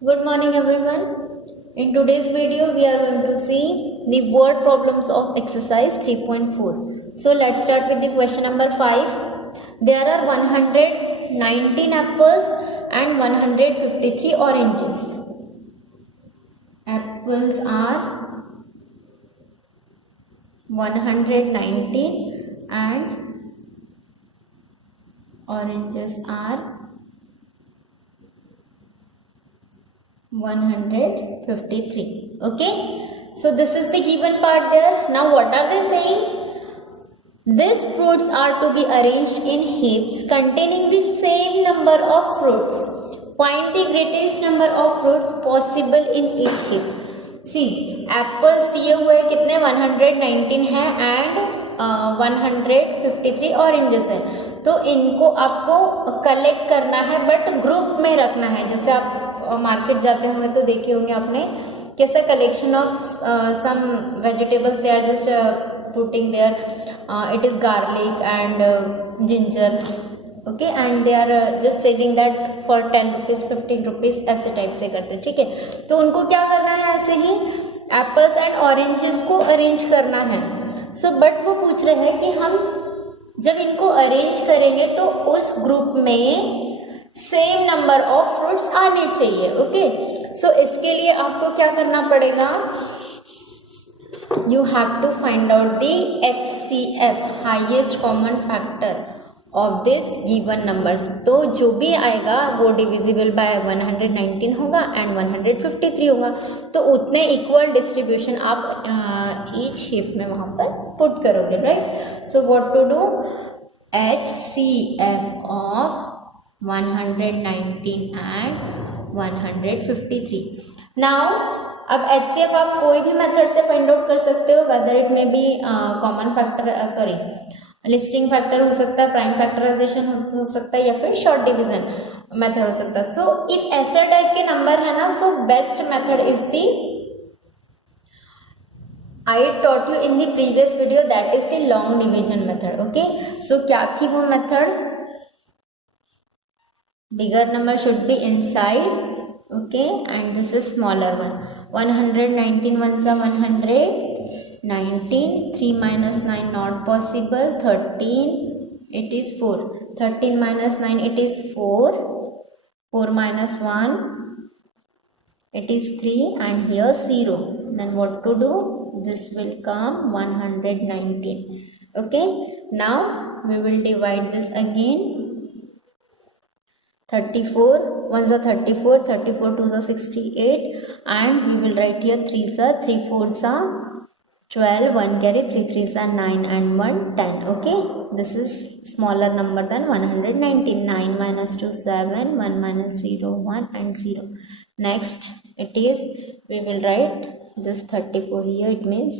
Good morning everyone. In today's video we are going to see the word problems of exercise 3.4. So let's start with the question number 5. There are 119 apples and 153 oranges. Apples are 119 and oranges are 153. Okay, so this is the given part there. Now what are they saying? These fruits are to be arranged in heaps containing the same number of fruits. Find the greatest number of fruits possible in each heap. See, apples दिए हुए कितने 119 है and 153 ऑरेंजेस है. तो इनको आपको कलेक्ट करना है बट ग्रुप में रखना है. जैसे आप मार्केट जाते होंगे तो देखे होंगे आपने कैसा collection of some vegetables they are just putting there it is garlic and ginger, okay, and they are just selling that for 10 rupees 15 rupees ऐसे टाइप से करते हैं. ठीक है, तो उनको क्या करना है, ऐसे ही एप्पल्स एंड ऑरेंजेस को अरेंज करना है. सो बट वो पूछ रहे हैं कि हम जब इनको अरेंज करेंगे तो उस ग्रुप में सेम नंबर ऑफ फ्रूट्स आने चाहिए. ओके, सो इसके लिए आपको क्या करना पड़ेगा, you have to find out the HCF, highest common factor of this given numbers. तो जो भी आएगा वो डिविजिबल बाय 119 होगा एंड 153 होगा. तो उतने इक्वल डिस्ट्रीब्यूशन आप ईच हीप में वहां पर पुट करोगे, right. So what to do, HCF of 119 and 153. Now अब HCF आप कोई भी मेथड से फाइंड आउट कर सकते हो, whether it may be common factor listing factor हो सकता है, प्राइम फैक्टराइजेशन हो सकता है, या फिर शॉर्ट डिवीजन मेथड हो सकता है. सो इफ ऐसे टाइप के नंबर है ना, so best method is the I taught you in the previous video, that is the long division method. Okay, so क्या थी वो method, bigger number should be inside, okay, and this is smaller one. 119 ones are 119, 3 minus 9 not possible, 13 it is 4, 13 minus 9 it is 4, 4 minus 1 it is 3, and here 0. Then what to do, this will come 119. Okay, now we will divide this again. 34 ones are 34, 34 twos are 68, and we will write here 3s are 3 4s are 12, 1 carry, 3 3s are 9, and 1 10. Okay, this is smaller number than 119. 9 minus 2 7, 1 minus 0 1, and 0. Next it is, we will write this 34 here, it means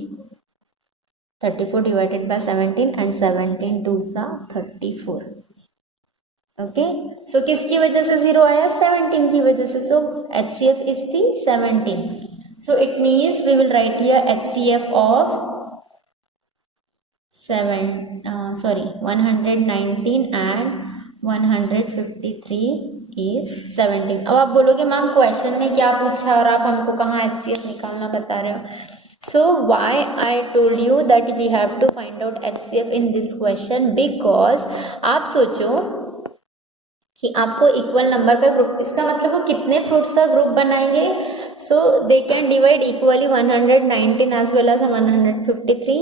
34 divided by 17, and 17 twos are 34. Okay, so किसकी वजह से 0 आया, 17 की वजह से. So HCF is the 17. So it means we will write here HCF of 119 and 153 is 17. अब आप बोलोगे मैम क्वेश्चन में क्या पूछा और आप हमको कहाँ HCF निकालना बता रहे हो. So why I told you that we have to find out HCF in this question, because आप सोचो कि आपको इक्वल नंबर का ग्रुप, इसका मतलब वो कितने फ्रूट्स का ग्रुप बनाएंगे. So they can divide equally 119 as well as 153,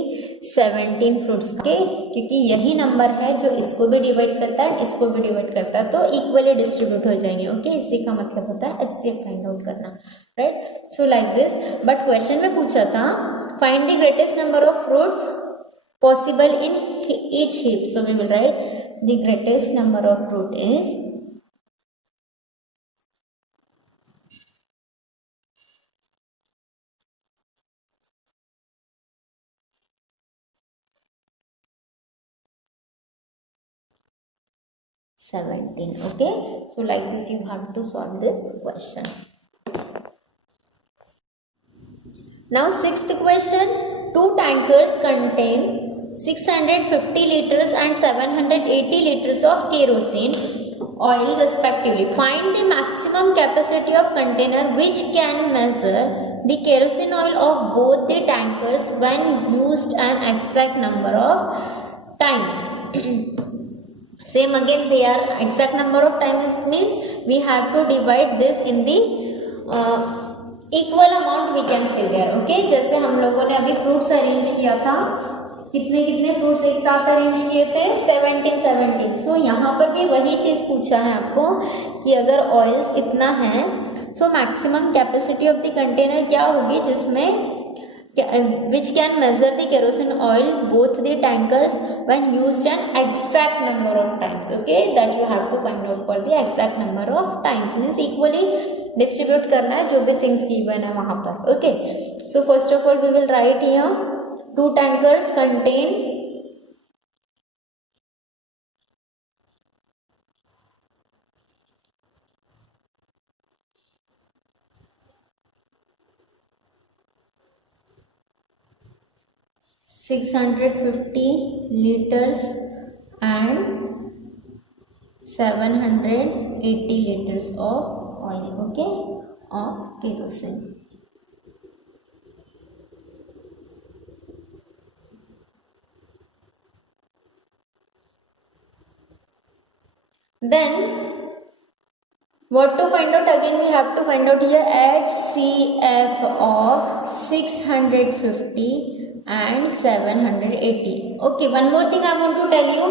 17 fruits के, क्योंकि यही नंबर है जो इसको भी डिवाइड करता है इसको भी डिवाइड करता है, तो इक्वली डिस्ट्रीब्यूट हो जाएंगे. ओके, इसी का मतलब होता है HCF फाइंड आउट करना, right. So like this. But question में पूछा था find the greatest number of fruits possible in each heap. So we will write the greatest number of fruit is 17. Okay, so like this you have to solve this question. Now sixth question, two tankers contain 650 liters and 780 liters of kerosene oil respectively. Find the maximum capacity of container which can measure the kerosene oil of both the tankers when used an exact number of times. Same again, they are exact number of times means we have to divide this in the equal amount we can say there. Okay, जैसे हम लोगों ने अभी fruits arrange किया था, कितने कितने फ्रूट्स एक साथ अरेंज किए थे, 17। सो यहाँ पर भी वही चीज़ पूछा है आपको कि अगर ऑयल्स इतना है so maximum capacity of the container क्या होगी जिसमें which can measure the kerosene oil both the tankers when used an exact number of times. Okay, that you have to find out for the exact number of times, means equally distribute करना है जो भी things given है वहाँ पर. Okay, so first of all we will write here 2 tankers contain 650 liters and 780 liters of oil. Okay, of kerosene. Then what to find out? Again we have to find out here HCF of 650 and 780. Okay, one more thing I want to tell you.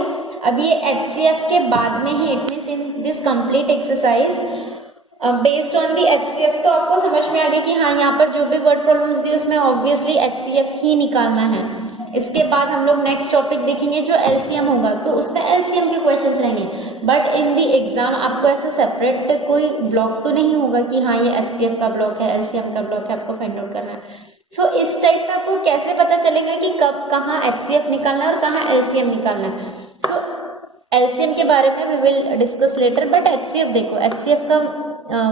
अब ये HCF के बाद में ही it means in this complete exercise based on the HCF तो आपको समझ में आ गया कि हाँ यहाँ पर जो भी वर्ड प्रॉब्लम्स दी उसमें ऑब्वियसली HCF ही निकालना है. इसके बाद हम लोग नेक्स्ट टॉपिक देखेंगे जो LCM होगा, तो उसमें LCM के क्वेश्चंस रहेंगे. बट इन दी एग्जाम आपको ऐसा सेपरेट कोई ब्लॉक तो नहीं होगा कि हाँ ये HCM का ब्लॉक है, LCM का ब्लॉक है, आपको फाइंड आउट करना है. सो इस टाइप में आपको कैसे पता चलेगा कि कब कहाँ HCF निकालना है और कहाँ LCM निकालना है. सो LCM के बारे में we will discuss later, but HCF देखो, HCF का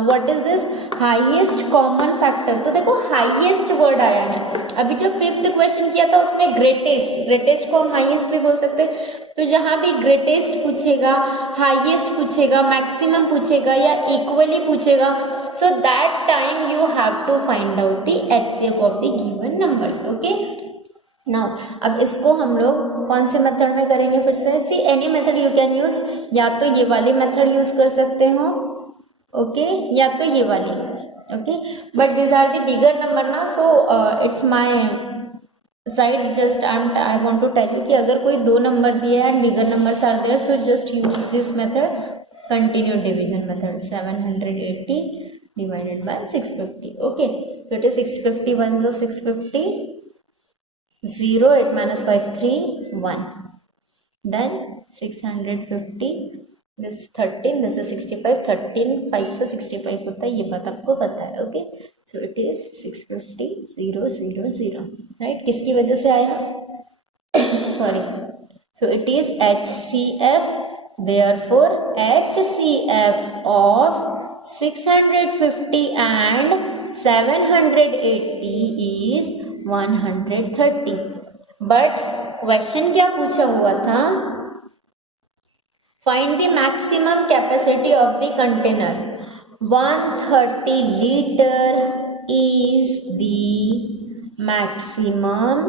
what is this highest common factor. तो देखो हाईएस्ट वर्ड आया है. अभी जो 5th क्वेश्चन किया था उसमें ग्रेटेस्ट को हम हाईएस्ट भी बोल सकते हैं. तो जहाँ भी ग्रेटेस्ट पूछेगा, हाईएस्ट पूछेगा, मैक्सिमम पूछेगा या इक्वली पूछेगा, so that time you have to find out the HCF of the given numbers. Okay, now अब इसको हम लोग कौन से मेथड में करेंगे फिर से. See any method you can use, या तो ये वाली मेथड यूज कर सकते हो, ओके, या तो ये वाली. Okay, but this are the bigger number ना, so it's my side. Just I want to tell you कि अगर कोई 2 नंबर दिए and bigger numbers are there, so just use this method, continue division method. 780 divided by 650. Okay, so it is 650 1 is 650, 0 8 minus 5 3 1, then 650, this 13, this is 65, 13 5 से 65 होता है, ये बात आपको पता है. ओके, सो इट इज 650 0 0 0, राइट. किसकी वजह से आया, sorry, so it is HCF, therefore HCF of 650 and 780 is 130. बट क्वेश्चन क्या पूछा हुआ था, find the maximum capacity of the container. 130 litre is the maximum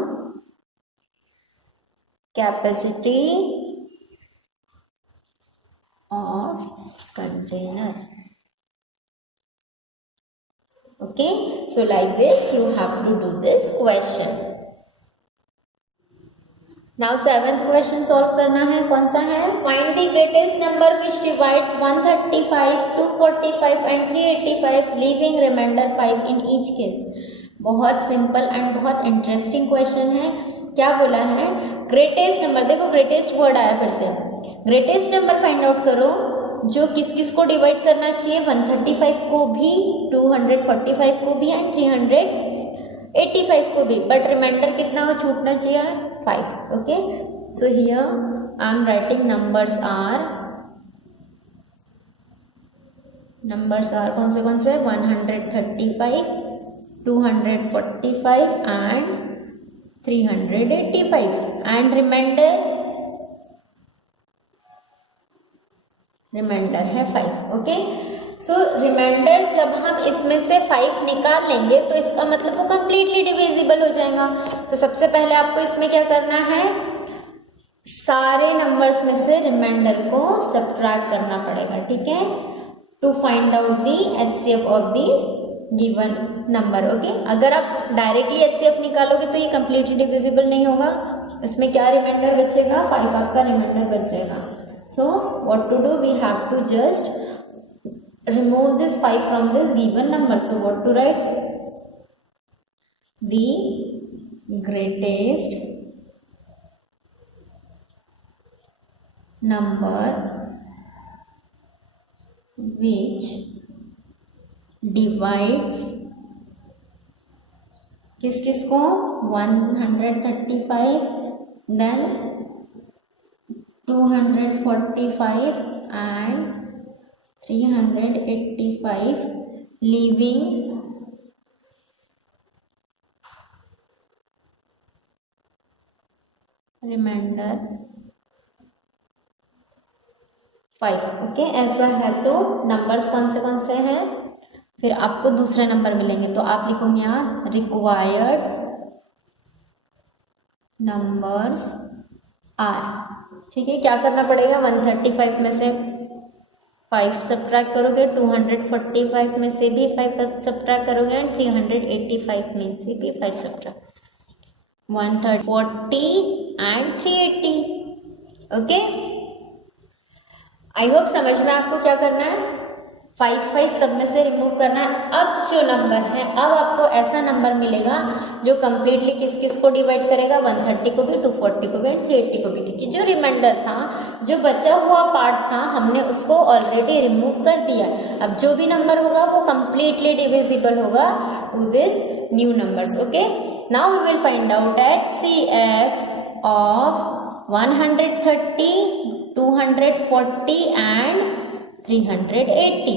capacity of container. Okay, so like this you have to do this question. Now 7th question solve करना है. कौन सा है, find the greatest number which divides 135 245 and 385 leaving remainder 5 in each case. बहुत simple and बहुत interesting question है. क्या बोला है, ग्रेटेस्ट नंबर. देखो ग्रेटेस्ट वर्ड आया फिर से. ग्रेटेस्ट नंबर फाइंड आउट करो जो किस किस को डिवाइड करना चाहिए, 135 को भी, 245 को भी एंड 385 को भी, बट रिमाइंडर कितना हो छूटना चाहिए, 5. Okay, so here I am writing numbers are कौन से 135 245 एंड 385 एंड रिमाइंडर है 5। ओके, सो रिमाइंडर जब हम इसमें से 5 निकाल लेंगे तो इसका मतलब वो कंप्लीटली डिविजिबल हो जाएगा। तो सबसे पहले आपको इसमें क्या करना है, सारे नंबर्स में से रिमाइंडर को सब्ट्रैक्ट करना पड़ेगा, ठीक है, to find out the HCF of this given number. Okay, अगर आप डायरेक्टली एचसीएफ निकालोगे तो ये कंप्लीटली डिविजिबल नहीं होगा, इसमें क्या रिमाइंडर बचेगा, 5 आपका रिमाइंडर बच जाएगा। So what to do, we have to just remove this 5 from this given number. So what to write, the greatest number which divides किस किस को, 135 then 245 and 385, leaving remainder 5। ओके, ऐसा है तो नंबर्स कौन से हैं, फिर आपको दूसरे नंबर मिलेंगे तो आप लिखोगे यहाँ रिक्वायर्ड नंबर्स आर। ठीक है, क्या करना पड़ेगा, 135 में से 5 सब्ट्रैक्ट करोगे, 245 में से भी 5 सब्ट्रैक्ट करोगे एंड 385 में से भी 5 सब्ट्रैक्ट, 140 एंड 380। ओके, आई होप समझ में आपको क्या करना है, 5 सब में से रिमूव करना है। अब जो नंबर है, अब आपको ऐसा नंबर मिलेगा जो कंप्लीटली किस किस को डिवाइड करेगा, 130 को भी, 240 को भी एंड 380 को भी। देखिए जो रिमाइंडर था, जो बचा हुआ पार्ट था, हमने उसको ऑलरेडी रिमूव कर दिया। अब जो भी नंबर होगा वो कंप्लीटली डिविजिबल होगा to this new numbers. Okay, now we will find out HCF of 130, 240 and 380.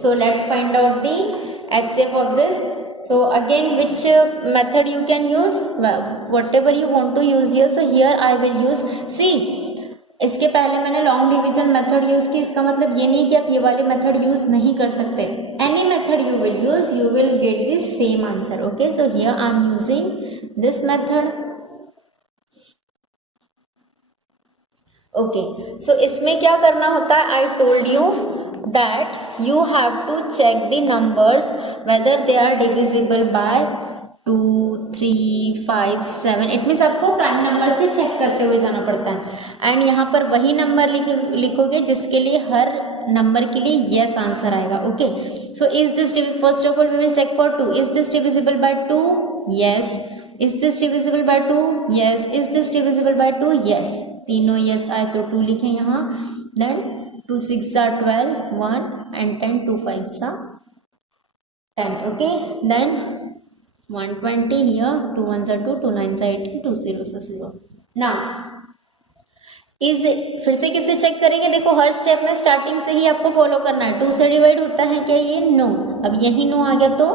So let's find out the HCF of this. So again, which method you can use, well, whatever you want to use here. So here I will use, see, इसके पहले मैंने long division method use की, इसका मतलब ये नहीं कि आप ये वाले मेथड यूज नहीं कर सकते। Any method you will use, you will get the same answer. Okay, so here I am using this method. Okay, so इसमें क्या करना होता है, I told you that you have to check the numbers whether they are divisible by 2, 3, 5, 7। It means आपको prime number से check करते हुए जाना पड़ता है एंड यहाँ पर वही नंबर लिखोगे जिसके लिए हर नंबर के लिए यस आंसर आएगा। Okay, so is this, first of all we will check for 2, is this divisible by 2, yes, is this divisible by 2, yes, is this divisible by 2, yes, तीनों यस आए तो 2 लिखें यहाँ, देन 2 6 are 12, 1 and 10, 2 5 are 10। Okay, then 120 here, 2 1s are 2, 2 9s are 18, 2 0s are 0। Now is फिर से किससे चेक करेंगे, देखो हर स्टेप में स्टार्टिंग से ही आपको फॉलो करना है। 2 से डिवाइड होता है क्या ये, नो, अब यही नो आ गया तो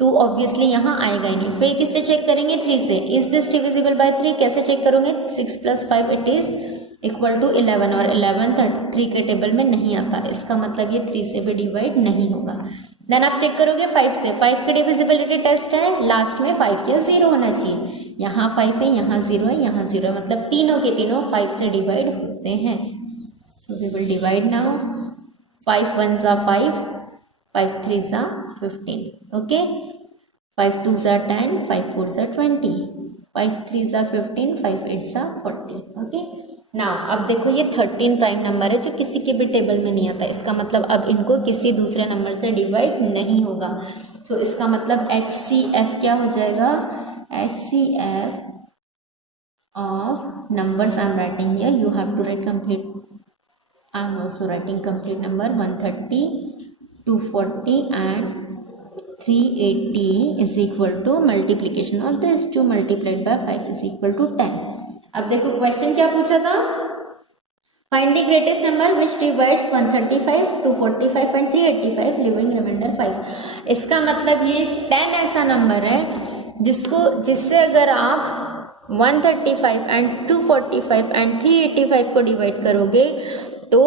2 ऑब्वियसली यहाँ आएगा ही नहीं। फिर किससे चेक करेंगे, 3 से, इज दिस डिविजिबल बाय 3, कैसे चेक करोगे, 6 + 5 इट इज इक्वल टू 11 और 11 3 के टेबल में नहीं आता, इसका मतलब ये 3 से भी डिवाइड नहीं होगा। देन आप चेक करोगे 5 से, 5 के डिविजिबिलिटी टेस्ट है, लास्ट में 5 क्या 0 होना चाहिए, यहाँ 5 है, यहाँ 0 है, यहाँ 0 है, मतलब तीनों के तीनों 5 से डिवाइड होते हैं। So we will divide now, 5 1s are 5, 5 3s are 15। Okay, 5 2s are 10, 5 4s are 20, 5 3s are 15, 5 8s are 40। Okay, now अब देखो ये 13 प्राइम नंबर है जो किसी के भी टेबल में नहीं आता, इसका मतलब अब इनको किसी दूसरे नंबर से डिवाइड नहीं होगा। सो इसका मतलब HCF क्या हो जाएगा, HCF of numbers I am writing here, you have to write complete, I am also writing complete number, 130, 240 and 380 is equal to multiplication of this 2 multiplied by 5 is equal to 10। अब देखो क्वेश्चन क्या पूछा था, find the greatest number which divides 135, 245 and 385 leaving reminder 5। इसका मतलब ये 10 ऐसा नंबर है जिससे अगर आप 135 एंड 245 एंड 385 को डिवाइड करोगे तो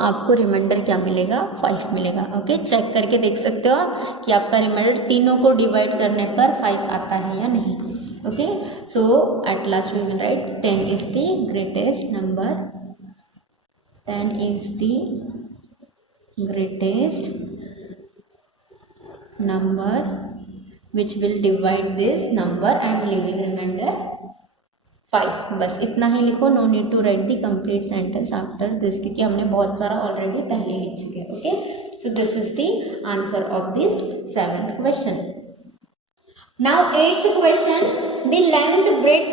आपको रिमाइंडर क्या मिलेगा, 5 मिलेगा। ओके, चेक करके देख सकते हो कि आपका रिमाइंडर तीनों को डिवाइड करने पर 5 आता है या नहीं। Okay, so at last we will write 10 is the greatest number, 10 is the greatest number which will divide this number and leaving remainder 5। बस इतना ही लिखो, no need to write the complete sentence after this, क्योंकि हमने बहुत सारा already पहले लिख चुके हैं। Okay, so this is the answer of this 7th question. Now 8th question, the length breadth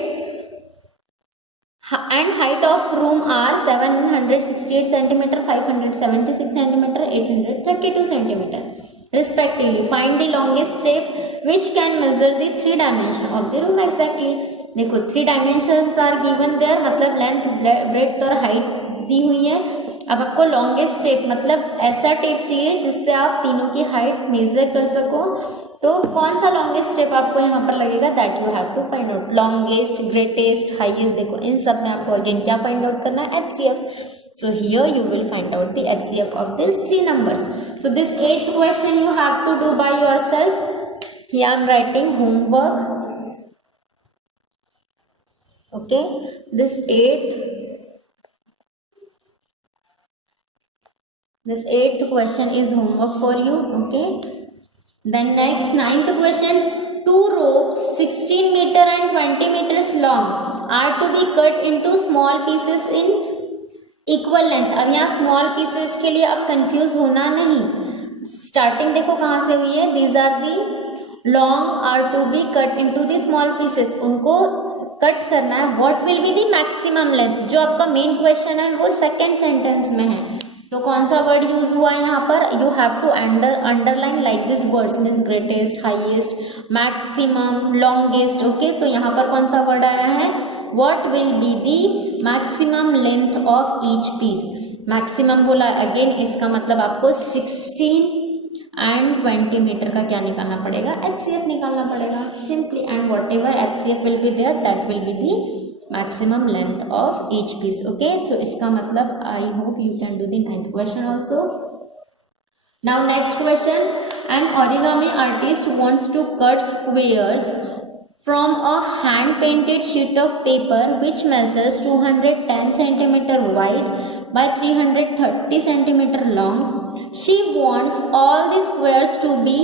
and height of room are 768 centimeter, 576 centimeter, 832 centimeter respectively. Find the longest step which can measure the 3 dimension of the room exactly. देखो 3 dimensions are given there, मतलब length breadth और हाइट दी हुई है। अब आपको longest step मतलब ऐसा टेप चाहिए जिससे आप तीनों की हाइट मेजर कर सको। तो कौन सा लॉन्गेस्ट स्टेप आपको यहाँ पर लगेगा, that you have to find out. Longest, greatest, highest, देखो इन सब में आपको अगेन क्या फाइंड आउट करना है, HCF। So here you will find out the HCF of these 3 numbers. So this 8th question you have to do by yourself. Here I am writing homework. Okay, this 8th question is homework for you. Okay, then next 9th question, 2 ropes 16 meter and 20 meters long are to be cut into small pieces in equal length. अब यहाँ small pieces के लिए अब कंफ्यूज होना नहीं। स्टार्टिंग देखो कहाँ से हुई है, these are the long are to be cut into the small pieces, उनको कट करना है। What will be the maximum length, जो आपका मेन क्वेश्चन है वो सेकेंड सेंटेंस में है। तो कौन सा वर्ड यूज हुआ है यहाँ पर, you have to underline like this words, means greatest, highest, maximum, longest. Okay, तो यहाँ पर कौन सा वर्ड आया है, what will be the maximum length of each piece. Maximum बोला अगेन, इसका मतलब आपको 16 एंड 20 मीटर का क्या निकालना पड़ेगा, HCF निकालना पड़ेगा simply. And whatever HCF will be there, that will be the maximum length of each piece. Okay, so इसका मतलब I hope you can do the 9th question also. Now next question, an origami artist wants to cut squares from a hand painted sheet of paper which measures 210 centimeter wide by 330 centimeter long. She wants all the squares to be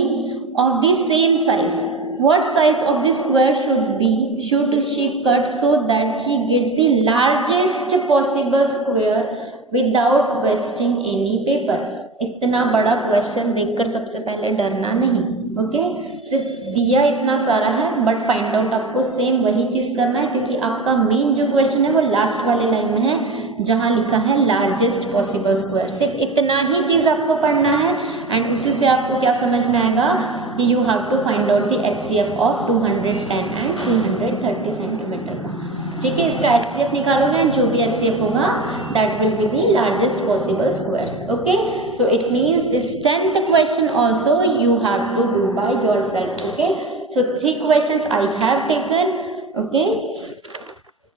of the same size. What size of the square should she cut so that she gets the largest possible square without wasting any paper? इतना बड़ा क्वेश्चन देखकर सबसे पहले डरना नहीं। ओके, सिर्फ दिया इतना सारा है बट फाइंड आउट आपको सेम वही चीज करना है, क्योंकि आपका मेन जो क्वेश्चन है वो लास्ट वाले लाइन में है जहाँ लिखा है लार्जेस्ट पॉसिबल स्क्वायर। सिर्फ इतना ही चीज आपको पढ़ना है एंड उसी से आपको क्या समझ में आएगा कि you have to find out the HCF of 210 and 330 centimetre का। ठीक है, इसका HCF निकालोगे एंड जो भी HCF होगा that will be the largest possible squares. Okay, so it means this 10th question also you have to do by yourself. Okay, so 3 questions I have taken. Okay,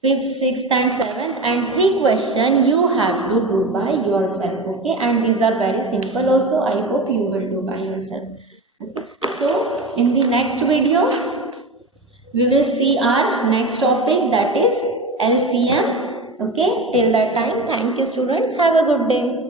5th, 6th and 7th, and 3 questions you have to do by yourself. Okay, and these are very simple also. I hope you will do by yourself. Okay. So in the next video we will see our next topic, that is LCM. Okay, till that time, thank you students, have a good day.